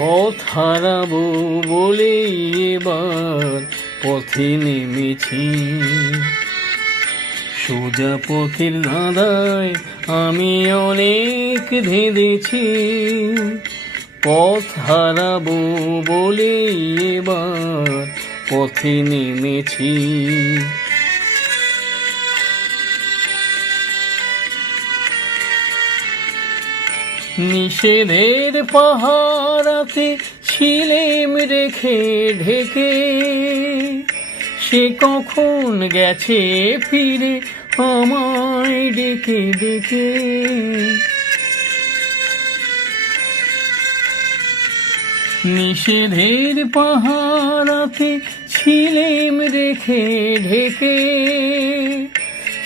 পথ হারাবো বলে এবার পথে নেমেছি। সোজা পথের ধাঁধায় আমি অনেক ধেঁধেছি। পথ হারাবো বলে এবার পথে নেমেছি। নিষেধের পাহারাতে ছিলেম রেখে ঢেকে, সে কখন গেছে ফিরে আমায় ডেকে ডেকে। নিষেধের পাহারাতে ছিলেম রেখে ঢেকে,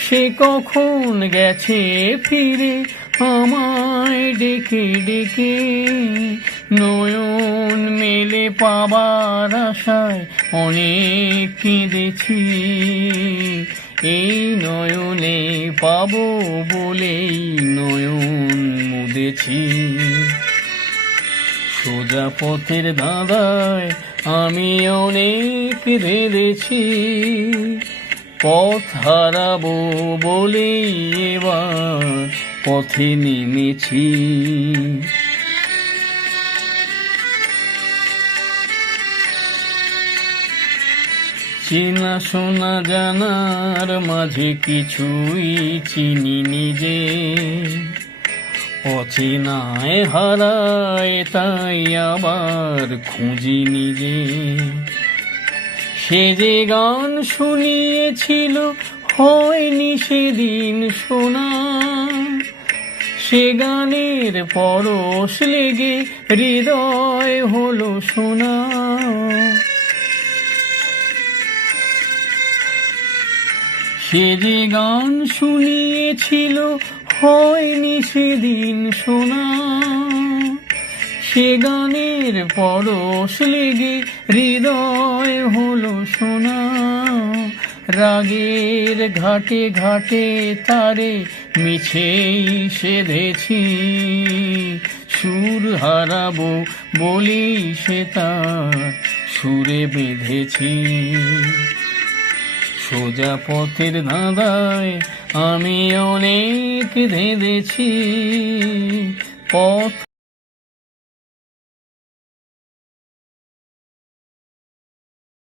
সে কখন গেছে ফিরে আমায় ডেকে ডেকে। নয়ন মেলে পাবার আশায় অনেক কেঁদেছি। এই নয়নে পাবো বলেই নয়ন মুদেছি। সোজা পথের ধাঁধায় আমি অনেক ধেঁধেছি। পথ হারাবো বলেই এবার পথে নেমেছি। চেনা শোনা জানার মাঝে কিছুই চিনি নিজে, অচেনায় হারায় তাই আবার খুঁজি নিজে। সে যে গান শুনিয়েছিল হয়নি সেদিন শোনা, সে গানের পরশ লেগে হৃদয় হলো শোনা। সে যে গান শুনিয়েছিল হয়নি সেদিন শোনা, সে গানের পরশ লেগে হৃদয় হলো শোনা। রাগের ঘাটে ঘাটে তারে মিছেই সেধেছি, সুর হারাবো বলি সে তার সুরে বেঁধেছি। সোজা পথের ধাঁধায় আমি অনেক ধেঁধেছি। পথ